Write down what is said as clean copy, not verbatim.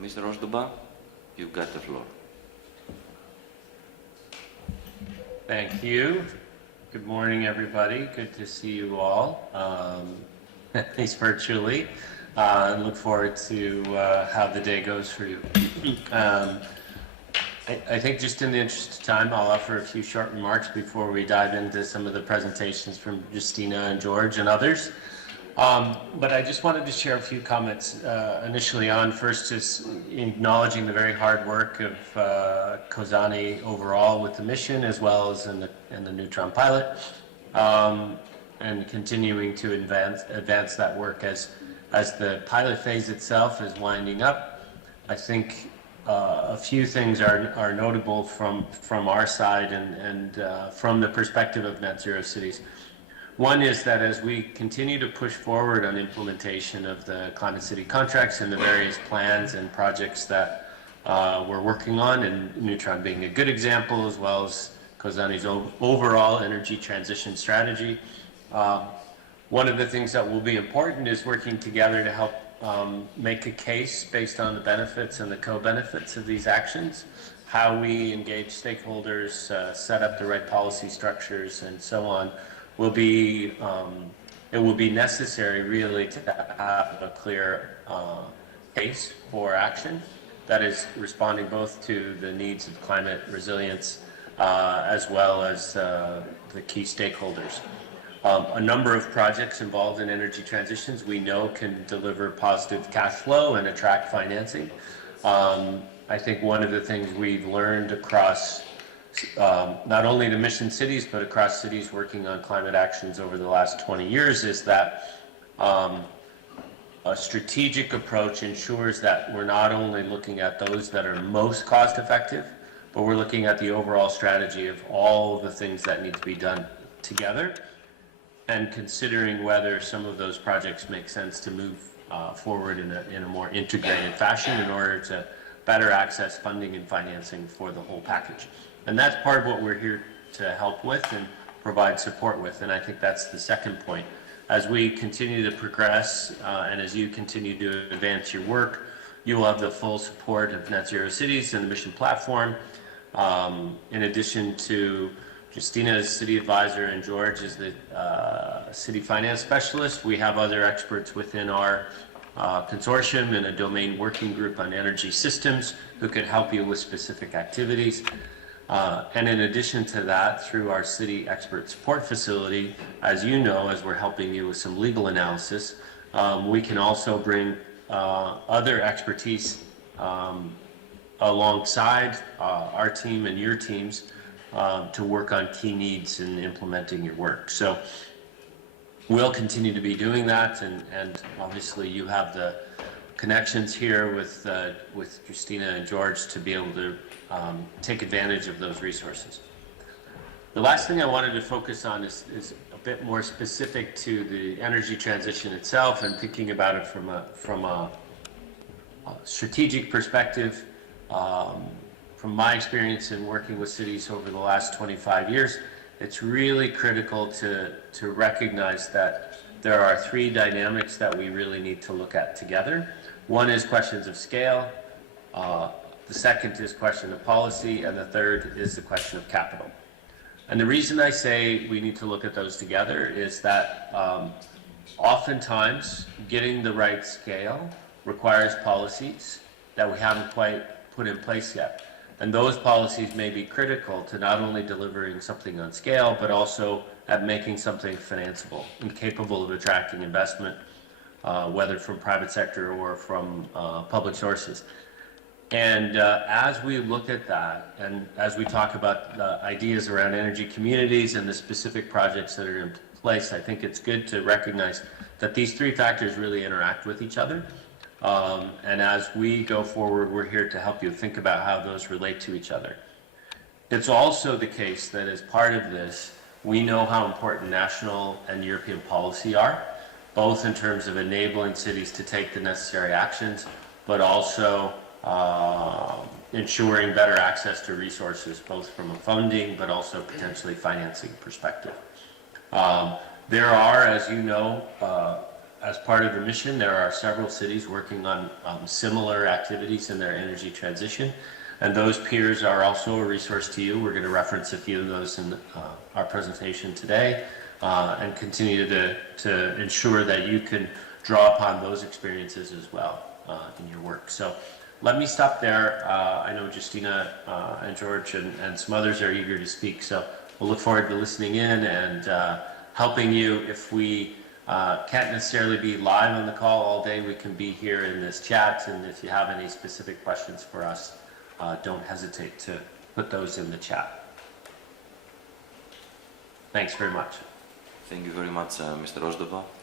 Mr. Osdoba, you've got the floor. Thank you. Good morning, everybody. Good to see you all, at least virtually. Look forward to how the day goes for you. I think just in the interest of time, I'll offer a few short remarks before we dive into some of the presentations from Justina and George and others. But I just wanted to share a few comments initially on first just acknowledging the very hard work of Kozani overall with the mission as well as in the neutron pilot, and continuing to advance that work as the pilot phase itself is winding up. I think a few things are notable from our side and from the perspective of Net Zero Cities. One is that as we continue to push forward on implementation of the Climate City contracts and the various plans and projects that we're working on, and Neutron being a good example, as well as Kozani's overall energy transition strategy, one of the things that will be important is working together to help make a case based on the benefits and the co-benefits of these actions, how we engage stakeholders, set up the right policy structures, and so on. Will be it will be necessary really to have a clear case for action that is responding both to the needs of climate resilience as well as the key stakeholders. A number of projects involved in energy transitions we know can deliver positive cash flow and attract financing. I think one of the things we've learned across not only the mission cities, but across cities working on climate actions over the last 20 years is that a strategic approach ensures that we're not only looking at those that are most cost effective, but we're looking at the overall strategy of all the things that need to be done together and considering whether some of those projects make sense to move forward in a more integrated fashion in order to better access funding and financing for the whole package. And that's part of what we're here to help with and provide support with. And I think that's the second point. As we continue to progress and as you continue to advance your work, you will have the full support of Net Zero Cities and the mission platform. In addition to Justina as city advisor and George as the city finance specialist, we have other experts within our consortium and a domain working group on energy systems who could help you with specific activities. And in addition to that, through our city expert support facility, as you know, as we're helping you with some legal analysis, we can also bring other expertise alongside our team and your teams to work on key needs in implementing your work. So we'll continue to be doing that, and obviously you have the connections here with Justina and George to be able to take advantage of those resources. The last thing I wanted to focus on is a bit more specific to the energy transition itself and thinking about it from a strategic perspective. From my experience in working with cities over the last 25 years, it's really critical to recognize that there are three dynamics that we really need to look at together. One is questions of scale, the second is question of policy, and the third is the question of capital. And the reason I say we need to look at those together is that oftentimes getting the right scale requires policies that we haven't quite put in place yet. And those policies may be critical to not only delivering something on scale, but also at making something financeable and capable of attracting investment, whether from private sector or from public sources. And as we look at that, and as we talk about ideas around energy communities and the specific projects that are in place, I think it's good to recognize that these three factors really interact with each other. And as we go forward, we're here to help you think about how those relate to each other. It's also the case that as part of this, we know how important national and European policy are, both in terms of enabling cities to take the necessary actions, but also ensuring better access to resources, both from a funding but also potentially financing perspective. There are, as you know, as part of the mission, there are several cities working on similar activities in their energy transition, and those peers are also a resource to you. We're going to reference a few of those in our presentation today, and continue to ensure that you can draw upon those experiences as well in your work. So let me stop there. I know Justina and George and some others are eager to speak, so we'll look forward to listening in and helping you. If we can't necessarily be live on the call all day, we can be here in this chat, and if you have any specific questions for us, don't hesitate to put those in the chat. Thanks very much. Thank you very much, Mr. Osdoba.